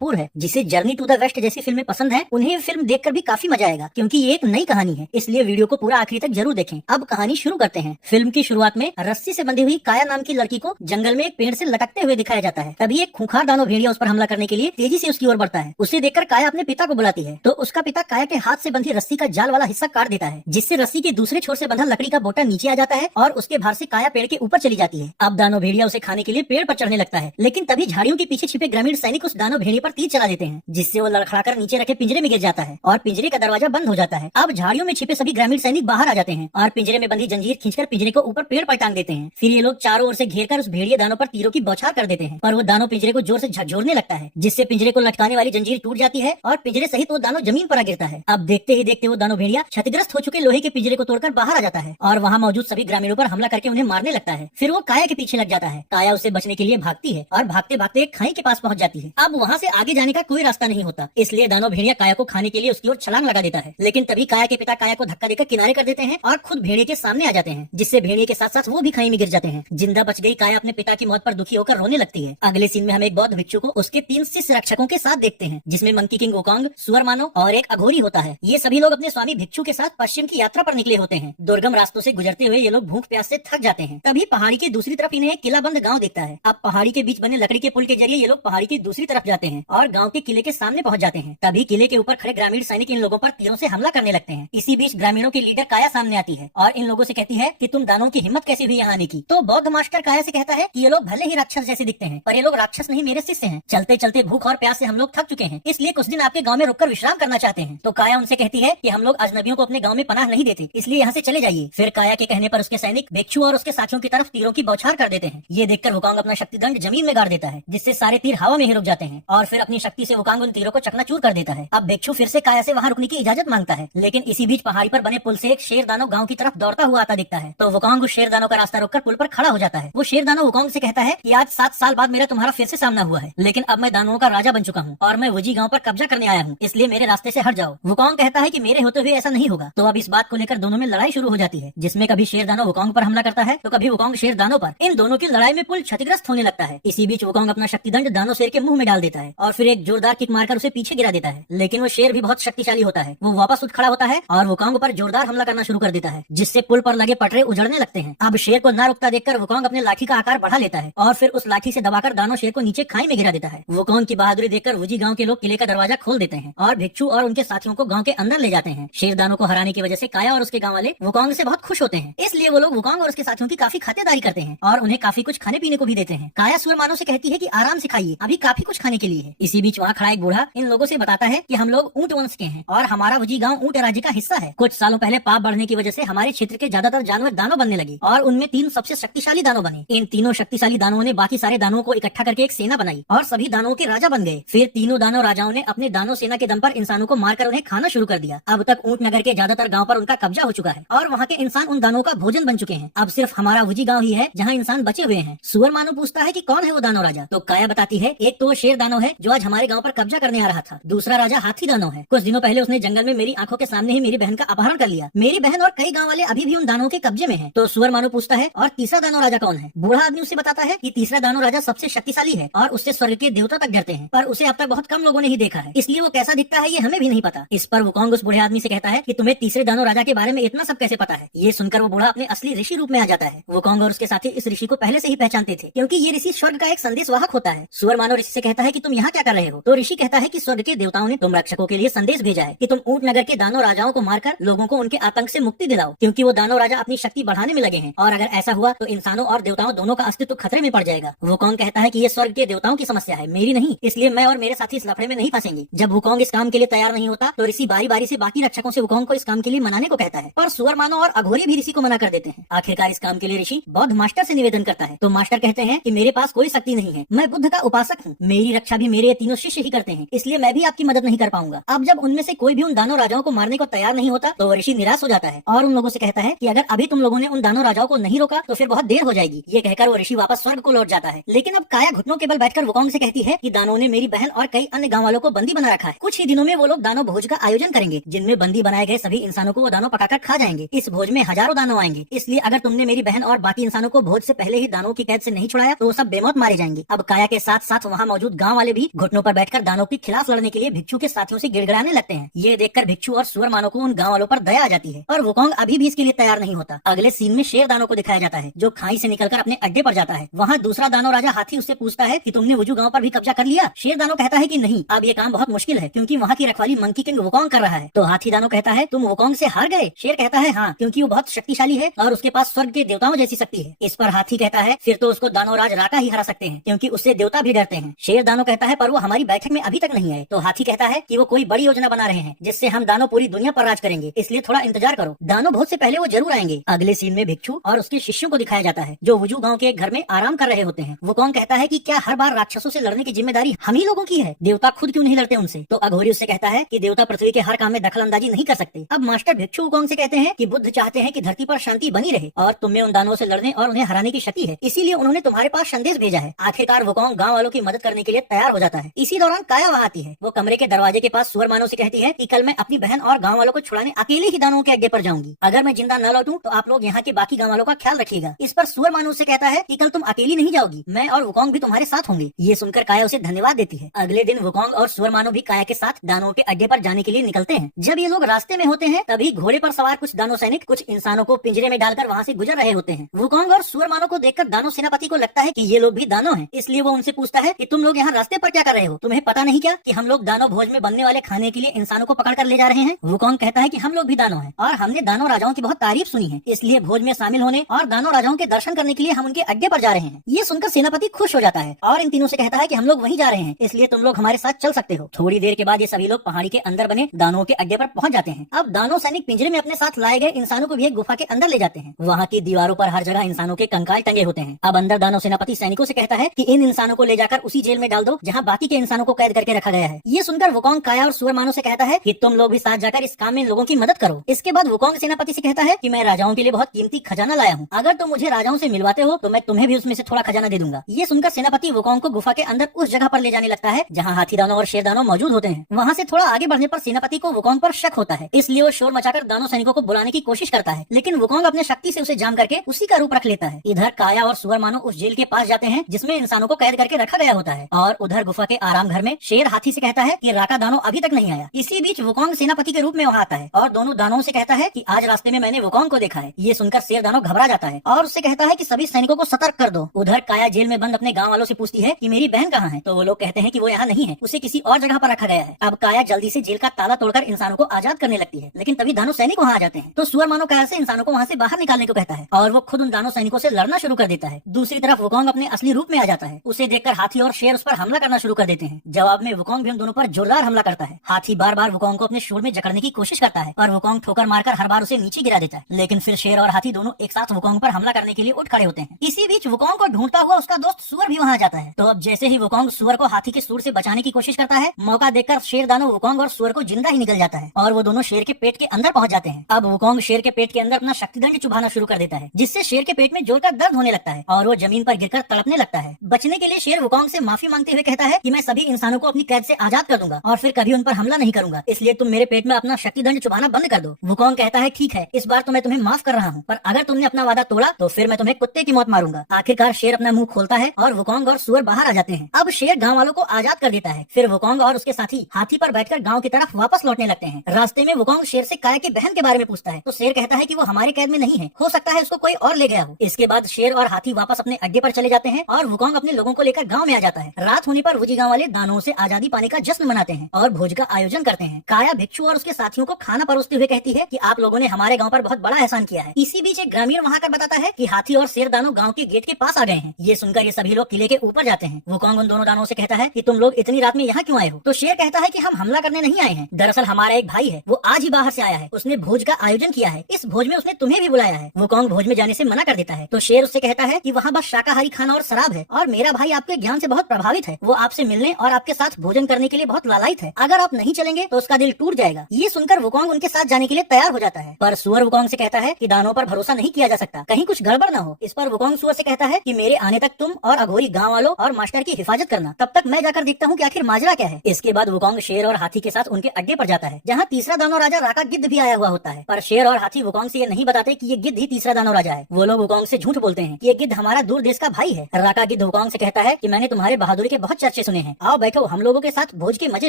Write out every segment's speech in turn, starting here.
कपूर है, जिसे journey to the waste जैसी फिल्में पसंद है, उन्हें ये फिल्म देखकर भी काफी मजा आएगा, क्योंकि ये एक नई कहानी है। इसलिए वीडियो को पूरा आखिरी तक जरूर देखें। अब कहानी शुरू करते हैं। फिल्म की शुरुआत में रस्सी से बंधी हुई काया नाम की लड़की को जंगल में एक पेड़ से लटकते हुए दिखाया जाता है। तभी एक खूंखार दानव भेड़िया उस पर हमला करने के लिए तेजी से उसकी ओर बढ़ता है। उसे देखकर काया अपने पिता को बुलाती है, तो उसका पिता काया के हाथ से बंधी रस्सी का जाल वाला हिस्सा काट देता है, जिससे रस्सी के दूसरे छोर से बंधा लकड़ी का बोटा नीचे आ जाता है और उसके भार से काया पेड़ के ऊपर चली जाती है। अब दानव भेड़िया उसे खाने के लिए पेड़ पर चढ़ने लगता है, लेकिन तभी झाड़ियों के पीछे छिपे ग्रामीण सैनिक उस दानव भेड़िए पर तीर चला देते हैं, जिससे वो लड़खड़ाकर नीचे रखे पिंजरे में गिर जाता है और पिंजरे का दरवाजा बंद हो जाता है। अब झाड़ियों में छिपे सभी ग्रामीण सैनिक बाहर आ जाते हैं और पिंजरे में बंधी जंजीर खींचकर पिंजरे को ऊपर पेड़ पर टांग देते हैं। फिर ये लोग चारों ओर से घेरकर उस भेड़िए दानव पर तीरों की बौछार कर देते हैं, पर वो दानव पिंजरे को जोर से झकझोरने लगता है, जिससे पिंजरे को लटकाने वाली जंजीर टूट जाती है और पिंजरे सहित वो दानव जमीन पर आ गिरता है। अब देखते ही देखते वो दानव भेड़िया क्षतिग्रस्त हो चुके लोहे के पिंजरे को तोड़कर बाहर आ जाता है और वहाँ मौजूद सभी ग्रामीणों पर हमला करके उन्हें मारने लगता है। फिर वो काया के पीछे लग जाता है। काया उससे बचने के लिए भागती है और भागते भागते एक खाई के पास पहुंच जाती है। अब वहाँ से आगे जाने का कोई रास्ता नहीं होता, इसलिए दानव भेड़िया काया को खाने के लिए उसकी ओर छलांग लगा देता है। लेकिन तभी काया के पिता काया को धक्का देकर किनारे कर देते हैं और खुद भेड़िए के सामने आ जाते हैं, जिससे भेड़िए के साथ साथ वो भी खाई में गिर जाते हैं। जिंदा बच गई काया अपने पिता की मौत पर दुखी होकर रोने लगती है। अगले सीन में हम एक बौद्ध भिक्षु को उसके 3 शिष्य रक्षकों के साथ देखते हैं, जिसमें मंकी किंग वुकोंग, सुअर मानव और एक अघोरी होता है। ये सभी लोग अपने स्वामी भिक्षु के साथ पश्चिम की यात्रा पर निकले होते हैं। दुर्गम रास्तों से गुजरते हुए ये लोग भूख प्यास से थक जाते हैं। तभी पहाड़ी के दूसरी तरफ इन्हें एक किलाबंद गांव दिखता है। अब पहाड़ी के बीच बने लकड़ी के पुल के जरिए ये लोग पहाड़ी की दूसरी तरफ जाते हैं और गांव के किले के सामने पहुंच जाते हैं। तभी किले के ऊपर खड़े ग्रामीण सैनिक इन लोगों पर तीरों से हमला करने लगते हैं। इसी बीच ग्रामीणों के लीडर काया सामने आती है और इन लोगों से कहती है कि तुम दानों की हिम्मत कैसे हुई यहाँ आने की। तो बौद्ध मास्टर काया से कहता है कि ये लोग भले ही राक्षस जैसे दिखते हैं, पर ये लोग राक्षस नहीं, मेरे शिष्य हैं। चलते चलते भूख और प्यास से हम लोग थक चुके हैं, इसलिए कुछ दिन आपके गाँव में रुककर विश्राम करना चाहते हैं। तो काया उनसे कहती है कि हम लोग अजनबियों को अपने गाँव में पनाह नहीं देते, इसलिए यहाँ से चले जाइए। फिर काया के कहने पर उसके सैनिक भिक्षु और उसके साथियों की तरफ तीरों की बौछार कर देते हैं। ये देखकर वुकोंग अपना शक्तिदंड जमीन में गाड़ देता है, जिससे सारे तीर हवा में ही रुक जाते हैं और फिर अपनी शक्ति से वुकोंग उन तीरों को चकनाचूर कर देता है। अब भिक्षु फिर से काया से वहाँ रुकने की इजाजत मांगता है, लेकिन इसी बीच पहाड़ी पर बने पुल से एक शेर दानव गाँव की तरफ दौड़ता हुआ आता दिखता है। तो वुकोंग उस शेर दानव का रास्ता रोककर पुल पर खड़ा हो जाता है। वो शेर दानव वुकोंग से कहता है कि आज 7 साल बाद मेरा तुम्हारा फिर से सामना हुआ है, लेकिन अब मैं दानवों का राजा बन चुका हूँ और मैं वुजी गाँव पर कब्जा करने आया हूँ, इसलिए मेरे रास्ते से हट जाओ। वुकोंग कहता है कि मेरे होते हुए ऐसा नहीं होगा। तो अब इस बात को लेकर दोनों में लड़ाई शुरू हो जाती है, जिसमें कभी शेर दानव वुकोंग पर हमला करता है तो कभी वुकोंग शेर दानव पर। इन दोनों की लड़ाई में पुल क्षतिग्रस्त होने लगता है। इसी बीच वुकोंग अपना शक्तिदंड दानव शेर के मुंह में डाल देता है और फिर एक जोरदार किक मारकर उसे पीछे गिरा देता है। लेकिन वो शेर भी बहुत शक्तिशाली होता है। वो वापस उठ खड़ा होता है और वुकोंग पर जोरदार हमला करना शुरू कर देता है, जिससे पुल पर लगे पटरे उजड़ने लगते हैं। अब शेर को न रुकता देखकर वुकोंग अपने लाठी का आकार बढ़ा लेता है और फिर उस लाठी से दबाकर दानव शेर को नीचे खाई में गिरा देता है। वुकोंग की बहादुरी देखकर वुजी गांव के लोग किले का दरवाजा खोल देते हैं और भिक्षु और उनके साथियों को गांव के अंदर ले जाते हैं। शेर दानव को हराने की वजह से काया और उसके गांव वाले वुकोंग से बहुत खुश होते हैं, इसलिए वो लोग वुकोंग और उसके साथियों की काफी खातिरदारी करते हैं और उन्हें काफी कुछ खाने पीने को भी देते हैं। काया सुअर मानव से कहती है कि आराम से खाइए, अभी काफी कुछ खाने के लिए है। इसी बीच वहाँ खड़ा एक बूढ़ा इन लोगों से बताता है कि हम लोग ऊंट वंश के हैं और हमारा वुजी गांव ऊंट राज्य का हिस्सा है। कुछ सालों पहले पाप बढ़ने की वजह से हमारे क्षेत्र के ज्यादातर जानवर दानव बनने लगे और उनमें 3 सबसे शक्तिशाली दानव बने। इन तीनों शक्तिशाली दानवों ने बाकी सारे दानवों को इकट्ठा करके एक सेना बनाई और सभी दानवों के राजा बन गए। फिर तीनों दानव राजाओं ने अपने दानव सेना के दम पर इंसानों को मारकर उन्हें खाना शुरू कर दिया। अब तक ऊंट नगर के ज्यादातर गाँव पर उनका कब्जा हो चुका है और वहाँ के इंसान उन दानवों का भोजन बन चुके हैं। अब सिर्फ हमारा वुजी गाँव ही है जहाँ इंसान बचे हुए हैं। सुअर मानव पूछता है कि कौन है वो दानव राजा। तो काया बताती है एक तो वो शेर दानव है जो आज हमारे गाँव पर कब्जा करने आ रहा था, दूसरा राजा हाथी दानव है। कुछ दिनों पहले उसने जंगल में मेरी आंखों के सामने ही मेरी बहन का अपहरण कर लिया। मेरी बहन और कई गाँव वाले अभी भी उन दानवों के कब्जे में हैं। तो सुअर मानव पूछता है और तीसरा दानव राजा कौन है। बूढ़ा आदमी उससे बताता है कि तीसरा दानव राजा सबसे शक्तिशाली है और उससे स्वर्ग के देवता तक डरते हैं, पर उसे अब तक बहुत कम लोगों ने ही देखा है, इसलिए वो कैसा दिखता है ये हमें भी नहीं पता। इस पर वुकोंग उस बूढ़े आदमी से कहता है कि तुम्हें तीसरे दानव राजा के बारे में इतना सब कैसे पता है। ये सुनकर वो बूढ़ा अपने असली ऋषि रूप में आ जाता है। वुकोंग और उसके साथी इस ऋषि को पहले से ही पहचानते थे, क्योंकि ये ऋषि स्वर्ग का एक संदेश वाहक होता है। सुअर मानव ऋषि से कहता है कि तुम यहाँ क्या कर रहे हो। तो ऋषि कहता है कि स्वर्ग के देवताओं ने तुम रक्षकों के लिए संदेश भेजा है कि तुम ऊंट नगर के दानव राजाओं को मारकर लोगों को उनके आतंक से मुक्ति दिलाओ, क्योंकि वो दानव राजा अपनी शक्ति बढ़ाने में लगे हैं और अगर ऐसा हुआ तो इंसानों और देवताओं दोनों का अस्तित्व खतरे में पड़ जाएगा। वुकोंग कहता है कि ये स्वर्ग के देवताओं की समस्या है, मेरी नहीं, इसलिए मैं और मेरे साथी इस लफड़े में नहीं फंसेंगे। जब वुकोंग इस काम के लिए तैयार नहीं होता तो ऋषि बारी बारी से बाकी रक्षकों से वुकोंग को इस काम के लिए मनाने को कहता है, पर सुअर मानव और अघोरी भी ऋषि को मना कर देते हैं। आखिरकार इस काम के लिए ऋषि बौद्ध मास्टर से निवेदन करता है। तो मास्टर कहते हैं कि मेरे पास कोई शक्ति नहीं है, मैं बुद्ध का उपासक हूँ, मेरी रक्षा भी मेरे ये तीनों शिष्य ही करते हैं, इसलिए मैं भी आपकी मदद नहीं कर पाऊंगा। अब जब उनमें से कोई भी उन दानव राजाओं को मारने को तैयार नहीं होता तो ऋषि निराश हो जाता है और उन लोगों से कहता है कि अगर अभी तुम लोगों ने उन दानव राजाओं को नहीं रोका तो फिर बहुत देर हो जाएगी। ये कहकर वो ऋषि वापस स्वर्ग को लौट जाता है। लेकिन अब काया घुटनों के बल बैठकर वुकोंग से कहती है कि दानवों ने मेरी बहन और कई अन्य गाँव वालों को बंदी बना रखा है। कुछ ही दिनों में वो लोग दानव भोज का आयोजन करेंगे, जिनमें बंदी बनाए गए सभी इंसानों को वो दानव पकाकर खा जाएंगे। इस भोज में हजारों दानव आएंगे, इसलिए अगर तुमने मेरी बहन और बाकी इंसानों को भोज से पहले ही दानवों की कैद से नहीं छुड़ाया तो वो सब बेमौत मारे जाएंगे। अब काया के साथ साथ वहाँ मौजूद गाँव वाले भी हाथी घुटनों पर बैठकर दानव के खिलाफ लड़ने के लिए भिक्षु के साथियों से गिड़गिड़ाने लगते हैं। ये देखकर भिक्षु और सुअर मानव को उन गांव वालों पर दया आ जाती है और वुकोंग अभी भी इसके लिए तैयार नहीं होता। अगले सीन में शेर दानव को दिखाया जाता है जो खाई से निकलकर अपने अड्डे पर जाता है। वहाँ दूसरा दानव राजा हाथी उससे पूछता है कि तुमने वुजू गांव पर भी कब्जा कर लिया। शेर दानव कहता है कि नहीं, अब ये काम बहुत मुश्किल है क्योंकि वहाँ की रखवाली मंकी किंग वुकोंग कर रहा है। तो हाथी दानव कहता है तुम वुकोंग से हार गए। शेर कहता है हाँ, क्योंकि वो बहुत शक्तिशाली है और उसके पास स्वर्ग के देवताओं जैसी शक्ति है। इस पर हाथी कहता है फिर तो उसको दानव राज राका ही हरा सकते हैं क्योंकि उससे देवता भी डरते हैं। शेर दानव कहता है पर वो हमारी बैठक में अभी तक नहीं आए। तो हाथी कहता है कि वो कोई बड़ी योजना बना रहे हैं जिससे हम दानव पूरी दुनिया पर राज करेंगे, इसलिए थोड़ा इंतजार करो। दानव बहुत से पहले वो जरूर आएंगे। अगले सीन में भिक्षु और उसके शिष्यों को दिखाया जाता है जो वुजू गांव के एक घर में आराम कर रहे होते हैं। वुकोंग कहता है कि क्या हर बार राक्षसों से लड़ने की जिम्मेदारी हम ही लोगों की है, देवता खुद क्यों नहीं लड़ते उनसे। तो अघोरी उससे कहता है कि देवता पृथ्वी के हर काम में दखल अंदाजी नहीं कर सकते। अब मास्टर भिक्षु वुकोंग से कहते हैं कि बुद्ध चाहते हैं कि धरती पर शांति बनी रहे और तुम्हें उन दानवों से लड़ने और उन्हें हराने की शक्ति है, इसीलिए उन्होंने तुम्हारे पास संदेश भेजा है। आखिरकार वुकोंग गांव वालों की मदद करने के लिए तैयार हो जाता है। इसी दौरान काया वहाँ आती है। वो कमरे के दरवाजे के पास सुअर मानव से कहती है कि कल मैं अपनी बहन और गांव वालों को छुड़ाने अकेले ही दानवों के अड्डे पर जाऊंगी। अगर मैं जिंदा न लौटूं तो आप लोग यहाँ के बाकी गांव वालों का ख्याल रखिएगा। इस पर सुअर मानव से कहता है कि कल तुम अकेली नहीं जाओगी, मैं और वुकोंग भी तुम्हारे साथ होंगे। ये सुनकर काया उसे धन्यवाद देती है। अगले दिन वुकोंग और सुअर मानव भी काया के साथ दानवों के अड्डे पर जाने के लिए निकलते हैं। जब ये लोग रास्ते में होते हैं तभी घोड़े पर सवार कुछ दानव सैनिक कुछ इंसानों को पिंजरे में डालकर वहाँ से गुजर रहे होते हैं। वुकोंग और सुअर मानव को देखकर दानव सेनापति को लगता है कि ये लोग भी दानव हैं, इसलिए वो उनसे पूछता है कि तुम लोग यहाँ रास्ते पर क्या कर रहे हो, तुम्हें पता नहीं क्या कि हम लोग दानव भोज में बनने वाले खाने के लिए इंसानों को पकड़ कर ले जा रहे हैं। वुकोंग कहता है कि हम लोग भी दानव हैं और हमने दानव राजाओं की बहुत तारीफ सुनी है, इसलिए भोज में शामिल होने और दानव राजाओं के दर्शन करने के लिए हम उनके अड्डे पर जा रहे हैं। ये सुनकर सेनापति खुश हो जाता है और इन तीनों से कहता है कि हम लोग वहीं जा रहे हैं, इसलिए तुम लोग हमारे साथ चल सकते हो। थोड़ी देर के बाद ये सभी लोग पहाड़ी के अंदर बने दानवों के अड्डे पर पहुंच जाते हैं। अब दानव सैनिक पिंजरे में अपने साथ लाए गए इंसानों को भी एक गुफा के अंदर ले जाते हैं। वहाँ की दीवारों पर हर जगह इंसानों के कंकाल टंगे होते हैं। अब अंदर दानव सेनापति सैनिकों से कहता है कि इन इंसानों को ले जाकर उसी जेल में डाल दो जहाँ बाकी के इंसानों को कैद करके रखा गया है। ये सुनकर वुकोंग काया और सुअर मानव से कहता है कि तुम लोग भी साथ जाकर इस काम में लोगों की मदद करो। इसके बाद वुकोंग सेनापति से कहता है कि मैं राजाओं के लिए बहुत कीमती खजाना लाया हूँ, अगर तुम मुझे राजाओं से मिलवाते हो तो मैं तुम्हें भी उसमें से थोड़ा खजाना दे दूंगा। ये सुनकर सेनापति वुकोंग को गुफा के अंदर उस जगह पर ले जाने लगता है जहाँ हाथी दानव और शेर दानव मौजूद होते हैं। वहाँ से थोड़ा आगे बढ़ने पर सेनापति को वुकोंग पर शक होता है, इसलिए वो शोर मचाकर दानव सैनिकों को बुलाने की कोशिश करता है, लेकिन वुकोंग अपने शक्ति से उसे जाम करके उसी का रूप रख लेता है। इधर काया और सुअर मानव उस जेल के पास जाते हैं जिसमें इंसानों को कैद करके रखा गया होता है और उधर गुफा के आराम घर में शेर हाथी से कहता है कि राका दानव अभी तक नहीं आया। इसी बीच वुकोंग सेनापति के रूप में वहाँ आता है और दोनों दानवों से कहता है कि आज रास्ते में मैंने वुकोंग को देखा है। ये सुनकर शेर दानव घबरा जाता है और उससे कहता है कि सभी सैनिकों को सतर्क कर दो। उधर काया जेल में बंद अपने गाँव वालों से पूछती है कि मेरी बहन कहाँ है, तो वो लोग कहते हैं कि वो यहाँ नहीं है, उसे किसी और जगह पर रखा गया है। अब काया जल्दी से जेल का ताला तोड़कर इंसानों को आजाद करने लगती है, लेकिन तभी दानव सैनिक वहाँ आ जाते हैं। तो सुअर मानव काया से इंसानों को वहाँ से बाहर निकालने को कहता है और वो खुद उन दानव सैनिकों से लड़ना शुरू कर देता है। दूसरी तरफ वुकोंग अपने असली रूप में आ जाता है। उसे देखकर हाथी और शेर उस पर हमला करना शुरू कर देते हैं। जवाब में वुकोंग भी उन दोनों पर जोरदार हमला करता है। हाथी बार बार वुकोंग को अपने शोर में जकड़ने की कोशिश करता है और वुकोंग ठोकर मारकर हर बार उसे नीचे गिरा देता है, लेकिन फिर शेर और हाथी दोनों एक साथ वुकोंग पर हमला करने के लिए उठ खड़े होते हैं। इसी बीच वुकोंग को ढूंढता हुआ उसका दोस्त सुअर भी वहाँ आ जाता है। तो अब जैसे ही वुकोंग सुअर को हाथी के सूर से बचाने की कोशिश करता है, मौका देखकर शेर दानव वुकोंग और सुअर को जिंदा ही निकल जाता है और वो दोनों शेर के पेट के अंदर पहुंच जाते हैं। अब वुकोंग शेर के पेट के अंदर अपना शक्तिदंड चुभाना शुरू कर देता है, जिससे शेर के पेट में जोरदार दर्द होने लगता है और वो जमीन पर गिरकर तड़पने लगता है। बचने के लिए शेर वुकोंग से माफी मांगते हुए कहता है कि मैं सभी इंसानों को अपनी कैद से आजाद कर दूंगा और फिर कभी उन पर हमला नहीं करूंगा, इसलिए तुम मेरे पेट में अपना शक्तिदंड चुभाना बंद कर दो। वुकोंग कहता है ठीक है, इस बार तो मैं तुम्हें माफ कर रहा हूँ, पर अगर तुमने अपना वादा तोड़ा तो फिर मैं तुम्हें कुत्ते की मौत मारूंगा। आखिरकार शेर अपना मुंह खोलता है और वुकोंग और सुअर बाहर आ जाते हैं। अब शेर गाँव वालों को आजाद कर देता है। फिर वुकोंग और उसके साथी हाथी पर बैठकर गाँव की तरफ वापस लौटने लगते हैं। रास्ते में वुकोंग शेर से काया की बहन के बारे में पूछता है, तो शेर कहता है कि वो हमारे कैद में नहीं है, हो सकता है उसको कोई और ले गया हो। इसके बाद शेर और हाथी वापस अपने अड्डे पर चले जाते हैं और वुकोंग अपने लोगों को लेकर गाँव में आ जाता है। रात होने पर वुजी गाँव वाले दानवों से आजादी पाने का जश्न मनाते हैं और भोज का आयोजन करते हैं। काया भिक्षु और उसके साथियों को खाना परोसते हुए कहती है कि आप लोगों ने हमारे गांव पर बहुत बड़ा एहसान किया है। इसी बीच एक ग्रामीण वहां कर बताता है कि हाथी और शेर दानव गांव के गेट के पास आ गए हैं। ये सुनकर ये सभी लोग किले के ऊपर जाते हैं। वुकोंग उन दोनों दानवों से कहता है कि तुम लोग इतनी रात में यहाँ क्यों आए हो? तो शेर कहता है कि हम हमला करने नहीं आए हैं, दरअसल हमारा एक भाई है, वो आज ही बाहर से आया है, उसने भोज का आयोजन किया है, इस भोज में उसने तुम्हें भी बुलाया है। वुकोंग भोज में जाने से मना कर देता है। तो शेर उससे कहता है कि वहाँ बस शाकाहारी खाना और शराब है और मेरा भाई आपके ज्ञान से बहुत प्रभावित है, वो आपसे मिलने और आपके साथ भोजन करने के लिए बहुत लालायित है, अगर आप नहीं चलेंगे तो उसका दिल टूट जाएगा। ये सुनकर वुकोंग उनके साथ जाने के लिए तैयार हो जाता है, पर सुअर वुकोंग से कहता है कि दानवों पर भरोसा नहीं किया जा सकता, कहीं कुछ गड़बड़ न हो। इस पर वुकोंग सुअर से कहता है कि मेरे आने तक तुम और अघोरी गाँव वालों और मास्टर की हिफाजत करना, तब तक मैं जाकर देखता हूँ कि आखिर माजरा क्या है। इसके बाद वुकोंग शेर और हाथी के साथ उनके अड्डे पर जाता है, जहाँ तीसरा दानव राजा राका गिद्ध भी आया हुआ होता है, पर शेर और हाथी वुकोंग से ये नहीं बताते कि ये गिद्ध ही तीसरा दानव राजा है। वो लोग वुकोंग से झूठ बोलते हैं कि ये गिद्ध हमारा दूर देश का भाई है। राका गिद्ध वुकोंग से कहता है कि मैंने तुम्हारे बहादुरी के बहुत चर्चे अच्छे सुने हैं। आओ बैठो, हम लोगों के साथ भोज के मजे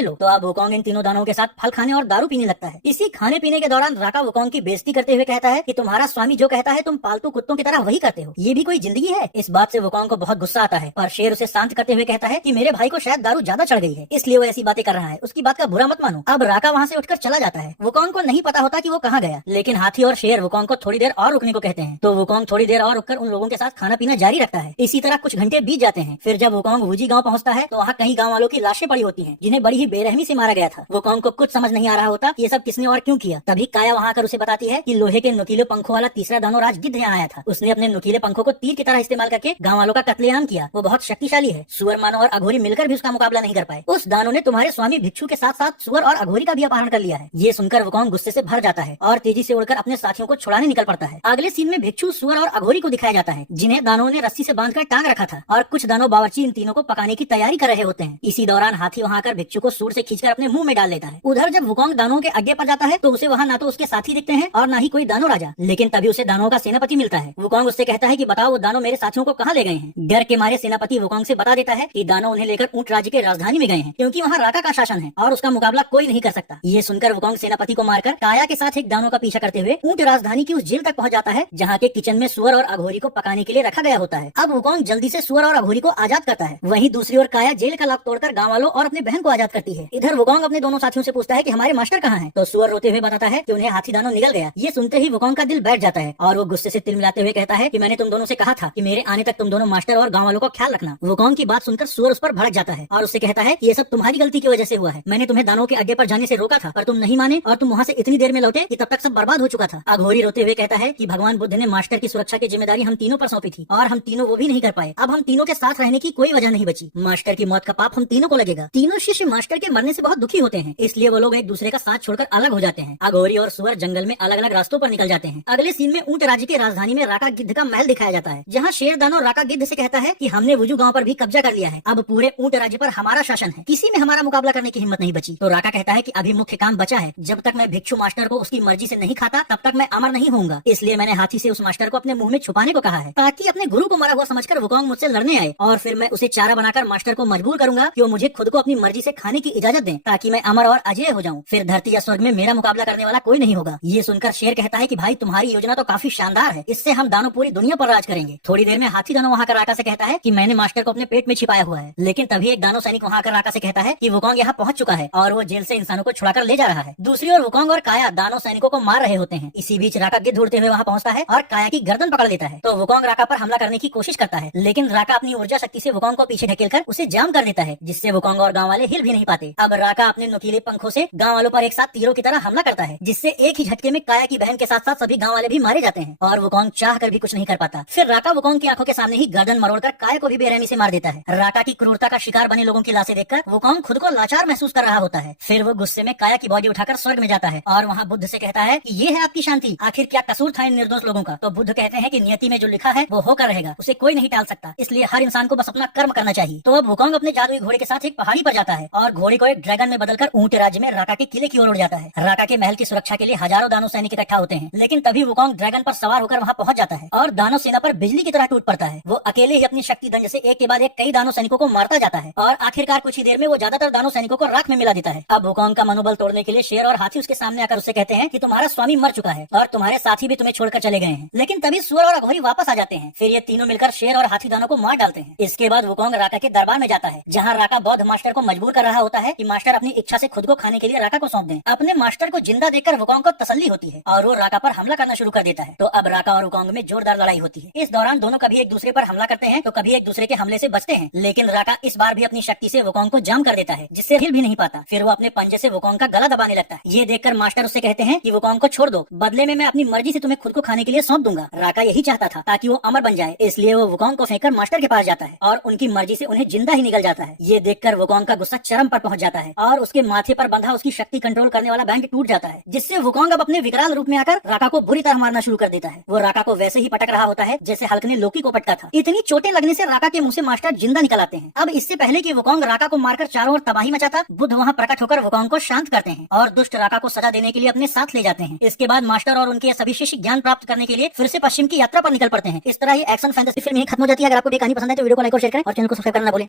लो। तो अब वुकोंग इन तीनों दानवों के साथ फल खाने और दारू पीने लगता है। इसी खाने पीने के दौरान राका वुकोंग की बेइज्जती करते हुए कहता है कि तुम्हारा स्वामी जो कहता है तुम पालतू कुत्तों की तरह वही करते हो, ये भी कोई जिंदगी है। इस बात से वुकोंग को बहुत गुस्सा आता है, पर शेर उसे शांत करते हुए कहता है कि मेरे भाई को शायद दारू ज्यादा चढ़ गई है, इसलिए वो ऐसी बातें कर रहा है, उसकी बात का बुरा मत मानो। अब राका वहाँ से उठकर चला जाता है। वुकोंग को नहीं पता होता कि वो कहाँ गया, लेकिन हाथी और शेर वुकोंग को थोड़ी देर और रुकने को कहते हैं। तो वुकोंग थोड़ी देर और रुककर उन लोगों के साथ खाना पीना जारी रखता है। इसी तरह कुछ घंटे बीत जाते हैं। फिर जब वुकोंग वूजी गांव पहुंचता है तो वहाँ कई गांव वालों की लाशें पड़ी होती हैं, जिन्हें बड़ी ही बेरहमी से मारा गया था। वुकोंग को कुछ समझ नहीं आ रहा होता कि ये सब किसने और क्यों किया। तभी काया वहाँ आकर उसे बताती है कि लोहे के नुकीले पंखों वाला तीसरा दानवराज गिद्ध यहाँ आया था। उसने अपने नुकीले पंखों को तीर की तरह इस्तेमाल करके गाँव वालों का कत्लेआम किया। वो बहुत शक्तिशाली है, सुअर मानव और अघोरी मिलकर भी उसका मुकाबला नहीं कर पाए। उस दानव ने तुम्हारे स्वामी भिक्षु के साथ साथ सुअर और अघोरी का भी अपहरण कर लिया है। ये सुनकर वुकोंग गुस्से से भर जाता है और तेजी से उड़कर अपने साथियों को छुड़ाने निकल पड़ता है। अगले सीन में भिक्षु, सुअर और अघोरी को दिखाया जाता है, जिन्हें दानवों ने रस्सी से बांधकर टांग रखा था, और कुछ दानव बावर्ची इन तीनों को पकाने की तैयारी कर रहे होते हैं। इसी दौरान हाथी वहाँ आकर भिक्षु को सूर से खींचकर अपने मुंह में डाल लेता है। उधर जब वुकोंग दानवों के अड्डे पर जाता है तो उसे वहाँ ना तो उसके साथी दिखते हैं और ना ही कोई दानव राजा, लेकिन तभी उसे दानवों का सेनापति मिलता है। वुकोंग उससे कहता है कि बताओ वो दानव मेरे साथियों को कहाँ ले गए हैं। डर के मारे सेनापति वुकोंग से बता देता है कि दानव उन्हें लेकर ऊंट राज्य के राजधानी में गए हैं, क्योंकि वहाँ राका का शासन है और उसका मुकाबला कोई नहीं कर सकता। ये सुनकर वुकोंग सेनापति को मारकर काया के साथ एक दानव का पीछा करते हुए ऊंट राजधानी की उस जेल तक पहुँच जाता है, जहाँ के किचन में सुअर और अघोरी को पकाने के लिए रखा गया होता है। अब वुकोंग जल्दी से सुअर और अघोरी को आजाद करता है। वहीं दूसरी ओर काया जेल का लॉक तोड़कर गाँव वालों और अपने बहन को आजाद करती है। इधर वुकोंग अपने दोनों साथियों से पूछता है कि हमारे मास्टर कहाँ हैं? तो सुअर रोते हुए बताता है कि उन्हें हाथी दानव निगल गया। ये सुनते ही वुकोंग का दिल बैठ जाता है और वो गुस्से से तिल मिलाते हुए कहता है कि मैंने तुम दोनों से कहा था कि मेरे आने तक तुम दोनों मास्टर और गाँव वालों का ख्याल रखना। वुकोंग की बात सुनकर सुअर उस पर भड़क जाता है और उससे कहता है कि ये सब तुम्हारी गलती की वजह से हुआ है। मैंने तुम्हें दानवों के अड्डे पर जाने से रोका था, पर तुम नहीं माने और तुम वहाँ से इतनी देर में लौटे कि तब तक सब बर्बाद हो चुका था। अघोरी रोते हुए कहता है कि भगवान बुद्ध ने मास्टर की सुरक्षा की जिम्मेदारी हम तीनों पर सौंपी थी और हम तीनों वो भी नहीं कर पाए। अब हम तीनों के साथ रहने की कोई वजह नहीं बची। मास्टर की मौत का पाप हम तीनों को लगेगा। तीनों शिष्य मास्टर के मरने से बहुत दुखी होते हैं, इसलिए वो लोग एक दूसरे का साथ छोड़कर अलग हो जाते हैं। अघोरी और सुअर जंगल में अलग अलग रास्तों पर निकल जाते हैं। अगले सीन में ऊंट राज्य की राजधानी में राका गिद्ध का महल दिखाया जाता है, जहाँ शेर दानव राका गिद्ध से कहता है कि हमने वुजू गांव पर भी कब्जा कर लिया है। अब पूरे ऊंट राज्य पर हमारा शासन है, किसी में हमारा मुकाबला करने की हिम्मत नहीं बची। तो राका कहता है कि अभी मुख्य काम बचा है, जब तक मैं भिक्षु मास्टर को उसकी मर्जी से नहीं खाता तब तक मैं अमर नहीं होऊंगा। इसलिए मैंने हाथी से उस मास्टर को अपने मुंह में छुपाने को कहा है, ताकि अपने गुरु को मरा हुआ समझकर वुकोंग मुझसे लड़ने आए, और फिर मैं उसे चारा बनाकर मास्टर को मजबूर करूंगा कि वो मुझे खुद को अपनी मर्जी से खाने की इजाजत दें, ताकि मैं अमर और अजय हो जाऊं। फिर धरती या स्वर्ग में मेरा मुकाबला करने वाला कोई नहीं होगा। ये सुनकर शेर कहता है कि भाई तुम्हारी योजना तो काफी शानदार है, इससे हम दानव पूरी दुनिया पर राज करेंगे। थोड़ी देर में हाथी दानव वहाँ राका से कहता है कि मैंने मास्टर को अपने पेट में छिपाया हुआ है, लेकिन तभी एक दानव सैनिक वहाँ राका से कहता है कि वुकोंग यहाँ पहुंच चुका है और वो जेल से इंसानों को छुड़ाकर ले जा रहा है। दूसरी ओर वुकोंग और काया दानव सैनिकों को मार रहे होते हैं। इसी बीच राका गिद्ध उड़ते हुए वहाँ पहुँचता है और काया की गर्दन पकड़ लेता है। तो वुकोंग राका पर हमला करने की कोशिश करता है, लेकिन राका अपनी ऊर्जा शक्ति से वुकोंग को पीछे ढकेलकर उसे जाम कर देता है, जिससे वुकोंग और गाँव वाले हिल भी नहीं पाते। अब राका अपने नुकीले पंखों से गाँव वालों पर एक साथ तीरों की तरह हमला करता है, जिससे एक ही झटके में काया की बहन के साथ साथ सभी गाँव वाले भी मारे जाते हैं और वुकोंग चाह कर भी कुछ नहीं कर पाता। फिर राका वुकोंग की आंखों के सामने ही गर्दन मरोड़कर काया को भी बेरहमी से मार देता है। राका की क्रूरता का शिकार बने लोगों की लाशें देखकर वुकोंग खुद को लाचार महसूस कर रहा होता है। फिर वो गुस्से में काया की बॉडी उठाकर स्वर्ग में जाता है और वहाँ बुद्ध से कहता है कि ये है आपकी शांति, आखिर क्या कसूर था इन निर्दोष लोगों का। तो बुद्ध कहते हैं कि नियति में जो लिखा है वो होकर रहेगा, उसे कोई नहीं टाल सकता, इसलिए हर इंसान को बस अपना कर्म करना चाहिए। तो अब वुकोंग अपने जादुई घोड़े के साथ एक पहाड़ी पर जाता है और घोड़े को एक ड्रैगन में बदलकर ऊंट राज्य में राका के किले की ओर उड़ जाता है। राका के महल की सुरक्षा के लिए हजारों दानव सैनिक इकट्ठा होते हैं, लेकिन तभी वुकोंग ड्रैगन पर सवार होकर वहाँ पहुंच जाता है और दानव सेना पर बिजली की तरह टूट पड़ता है। वो अकेले ही अपनी शक्ति दंड से एक के बाद एक कई दानव सैनिकों को मारता जाता है और आखिरकार कुछ ही देर में वो ज्यादातर दानव सैनिकों को राख में मिला देता है। अब वुकोंग का मनोबल तोड़ने के लिए शेर और हाथी उसके सामने आकर उससे कहते हैं कि तुम्हारा स्वामी मर चुका है और तुम्हारे साथी भी तुम्हें छोड़कर चले गए हैं। लेकिन तभी सुअर और अघोरी वापस आ जाते हैं। फिर ये तीनों मिलकर शेर और हाथी दानव को मार डालते हैं। इसके बाद वुकोंग राका के दरबार में जाता है, जहाँ राका बौद्ध मास्टर को मजबूर कर रहा होता है कि मास्टर अपनी इच्छा से खुद को खाने के लिए राका को सौंप दें। अपने मास्टर को जिंदा देखकर वुकोंग को तसल्ली होती है और वो राका पर हमला करना शुरू कर देता है। तो अब राका और वुकोंग में जोरदार लड़ाई होती है। इस दौरान दोनों कभी एक दूसरे पर हमला करते हैं तो कभी एक दूसरे के हमले से बचते हैं, लेकिन राका इस बार भी अपनी शक्ति से वुकोंग को जाम कर देता है, जिससे हिल भी नहीं पाता। फिर वो अपने पंजे से वुकोंग का गला दबाने लगता है। ये देखकर मास्टर उससे कहते हैं कि वुकोंग को छोड़ दो, बदले में मैं अपनी मर्जी से तुम्हें खुद को खाने के लिए सौंप दूंगा। राका यही चाहता था ताकि वो अमर बन जाए, इसलिए वो वुकोंग को फेंककर मास्टर के पास जाता है और उनकी मर्जी से उन्हें जिंदा ही निगल जाता है। ये देखकर वुकोंग का गुस्सा चरम पर पहुंच जाता है और उसके माथे पर बंधा उसकी शक्ति कंट्रोल करने वाला बैंड टूट जाता है, जिससे वुकोंग अब अपने विकराल रूप में आकर राका को बुरी तरह मारना शुरू कर देता है। वो राका को वैसे ही पटक रहा होता है जैसे हल्क ने लोकी को पटका था। इतनी चोटें लगने से राका के मुंह से मास्टर जिंदा निकल आते हैं। अब इससे पहले कि वुकोंग राका को मारकर चारों ओर तबाही मचाता, बुद्ध वहाँ प्रकट होकर वुकोंग को शांत करते हैं और दुष्ट राका को सजा देने के लिए अपने साथ ले जाते हैं। इसके बाद मास्टर और उनके सभी शिष्य ज्ञान प्राप्त करने के लिए फिर से पश्चिम की यात्रा पर निकल पड़ते हैं। इस तरह ये एक्शन फैंटेसी फिल्म यहीं खत्म हो जाती है। अगर आपको ये कहानी पसंद है तो वीडियो को लाइक और शेयर करें और चैनल को सब्सक्राइब करना ना भूलें।